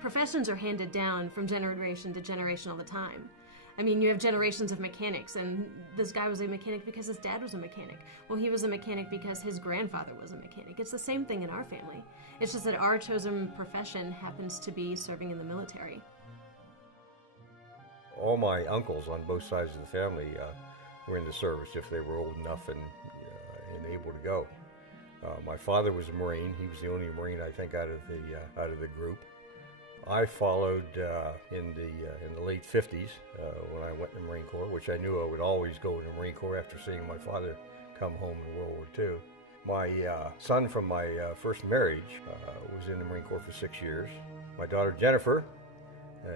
Professions are handed down from generation to generation all the time. I mean, you have generations of mechanics, and this guy was a mechanic because his dad was a mechanic. Well, he was a mechanic because his grandfather was a mechanic. It's the same thing in our family. It's just that our chosen profession happens to be serving in the military. All my uncles on both sides of the family were in the service if they were old enough and able to go. My father was a Marine. He was the only Marine, I think, out of the group. I followed in the late 50s when I went in the Marine Corps, which I knew I would always go in the Marine Corps after seeing my father come home in World War II. My son from my first marriage was in the Marine Corps for 6 years. My daughter Jennifer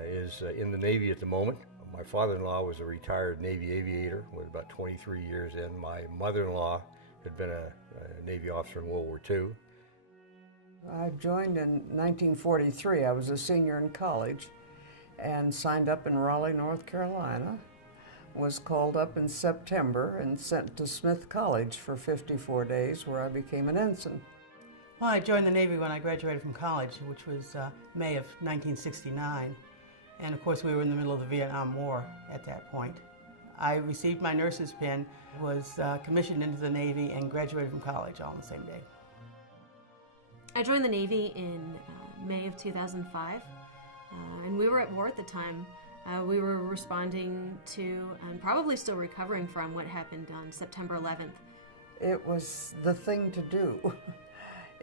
is in the Navy at the moment. My father-in-law was a retired Navy aviator with about 23 years in. My mother-in-law had been a Navy officer in World War II. I joined in 1943. I was a senior in college and signed up in Raleigh, North Carolina. Was called up in September and sent to Smith College for 54 days where I became an ensign. Well, I joined the Navy when I graduated from college, which was May of 1969. And of course, we were in the middle of the Vietnam War at that point. I received my nurse's pin, was commissioned into the Navy, and graduated from college all on the same day. I joined the Navy in May of 2005, and we were at war at the time. We were responding to, and probably still recovering from, what happened on September 11th. It was the thing to do.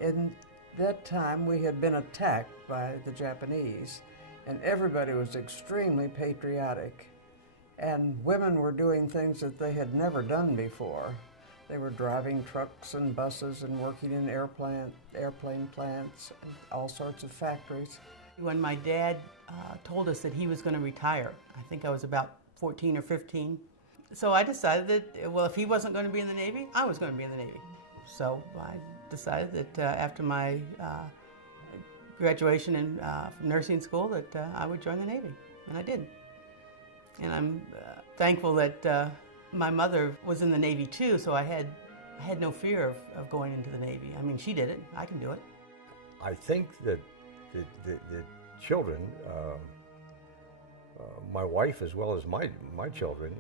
In that time, we had been attacked by the Japanese, and everybody was extremely patriotic. And women were doing things that they had never done before. They were driving trucks and buses and working in airplane plants and all sorts of factories. When my dad told us that he was going to retire, I think I was about 14 or 15. So I decided that, well, if he wasn't going to be in the Navy, I was going to be in the Navy. So I decided that after my graduation from nursing school that I would join the Navy, and I did. And I'm thankful that my mother was in the Navy too, so I had no fear of going into the Navy. I mean, she did it, I can do it. I think that the children, my wife as well as my children,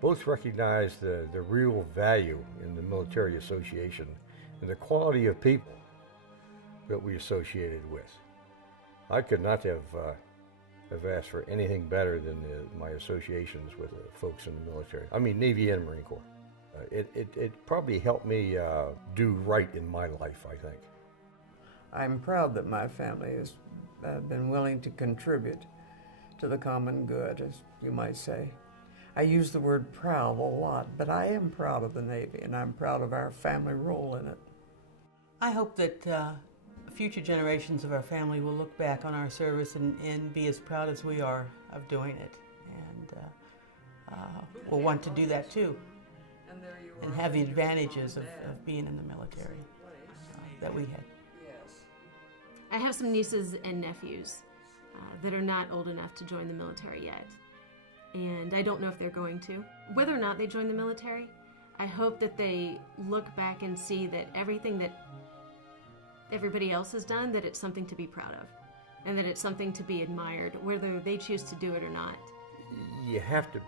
both recognize the real value in the military association and the quality of people that we associated with. I could not have asked for anything better than my associations with the folks in the military. I mean, Navy and Marine Corps. It probably helped me do right in my life, I think. I'm proud that my family has been willing to contribute to the common good, as you might say. I use the word proud a lot, but I am proud of the Navy, and I'm proud of our family role in it. I hope that future generations of our family will look back on our service and be as proud as we are of doing it, and will want to do that too, and have the advantages of being in the military that we had. I have some nieces and nephews that are not old enough to join the military yet, and I don't know if they're going to. Whether or not they join the military, I hope that they look back and see that everything that everybody else has done, that it's something to be proud of, and that it's something to be admired, whether they choose to do it or not. You have to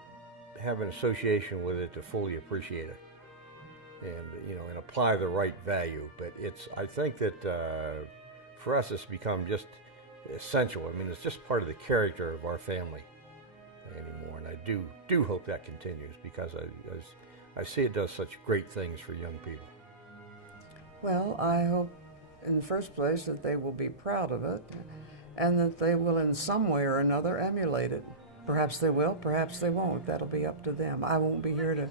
have an association with it to fully appreciate it, and apply the right value. But I think that for us, it's become just essential. I mean, it's just part of the character of our family anymore, and I do hope that continues, because I see it does such great things for young people. Well, I hope in the first place that they will be proud of it, and that they will in some way or another emulate it. Perhaps they will, perhaps they won't. That'll be up to them. I won't be here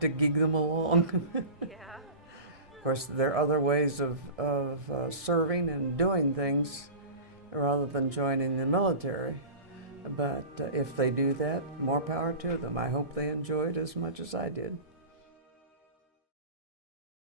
to gig them along. Of course, there are other ways of serving and doing things rather than joining the military. But if they do that, more power to them. I hope they enjoy it as much as I did.